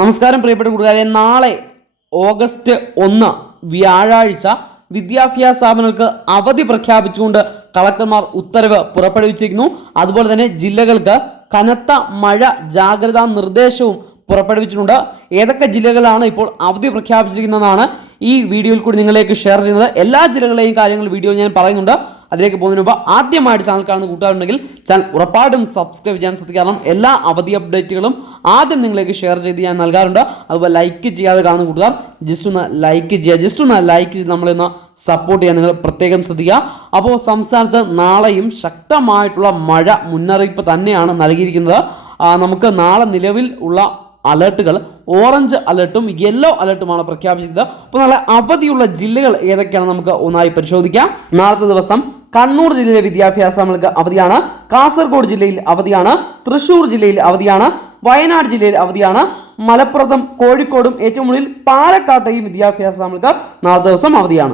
നമസ്കാരം പ്രിയപ്പെട്ട കൂട്ടുകാരെ, നാളെ ഓഗസ്റ്റ് 1 വ്യാഴാഴ്ച വിദ്യാഭ്യാസ സ്ഥാപനങ്ങൾക്ക് അവധി പ്രഖ്യാപിച്ചുകൊണ്ട് കളക്ടർമാർ ഉത്തരവ് പുറപ്പെടുവിച്ചിരിക്കുന്നു. അതുപോലെ തന്നെ ജില്ലകൾക്ക് കനത്ത മഴ ജാഗ്രതാ നിർദ്ദേശവും പുറപ്പെടുവിച്ചിട്ടുണ്ട്. ഏതൊക്കെ ജില്ലകളാണ് ഇപ്പോൾ അവധി പ്രഖ്യാപിച്ചിരിക്കുന്നതാണ് ഈ വീഡിയോയിൽ കൂടി നിങ്ങളിലേക്ക് ഷെയർ ചെയ്യുന്നത്. എല്ലാ ജില്ലകളെയും കാര്യങ്ങൾ വീഡിയോ ഞാൻ പറയുന്നുണ്ട്. അതിലേക്ക് പോകുന്നതിന് മുമ്പ് ആദ്യമായിട്ട് ചാനൽ കാണുന്ന കൂട്ടുകാരുണ്ടെങ്കിൽ ചാനൽ ഉറപ്പായിട്ടും സബ്സ്ക്രൈബ് ചെയ്യാൻ ശ്രദ്ധിക്കുക. കാരണം എല്ലാ അവധി അപ്ഡേറ്റുകളും ആദ്യം നിങ്ങളിലേക്ക് ഷെയർ ചെയ്ത് ഞാൻ നൽകാറുണ്ട്. അതുപോലെ ലൈക്ക് ചെയ്യാതെ കാണുന്ന കൂട്ടുകാർ ജസ്റ്റ് ഒന്ന് ലൈക്ക് ചെയ്ത് നമ്മളിന്ന് സപ്പോർട്ട് ചെയ്യാൻ നിങ്ങൾ പ്രത്യേകം ശ്രദ്ധിക്കുക. അപ്പോൾ സംസ്ഥാനത്ത് നാളെയും ശക്തമായിട്ടുള്ള മഴ മുന്നറിയിപ്പ് തന്നെയാണ് നൽകിയിരിക്കുന്നത്. നമുക്ക് നാളെ നിലവിൽ ഉള്ള അലർട്ടുകൾ ഓറഞ്ച് അലർട്ടും യെല്ലോ അലർട്ടുമാണ് പ്രഖ്യാപിച്ചത്. അപ്പോൾ നാളെ അവധിയുള്ള ജില്ലകൾ ഏതൊക്കെയാണ് നമുക്ക് ഒന്നായി പരിശോധിക്കാം. നാളത്തെ ദിവസം കണ്ണൂർ ജില്ലയിലെ വിദ്യാഭ്യാസ സ്ഥാപനങ്ങൾക്ക് അവധിയാണ്. കാസർഗോഡ് ജില്ലയിൽ അവധിയാണ്. തൃശ്ശൂർ ജില്ലയിൽ അവധിയാണ്. വയനാട് ജില്ലയിൽ അവധിയാണ്. മലപ്പുറത്തും കോഴിക്കോടും ഏറ്റവും മുന്നിൽ പാലക്കാട്ടെയും വിദ്യാഭ്യാസ സ്ഥാപനങ്ങൾക്ക് നാളത്തെ ദിവസം അവധിയാണ്.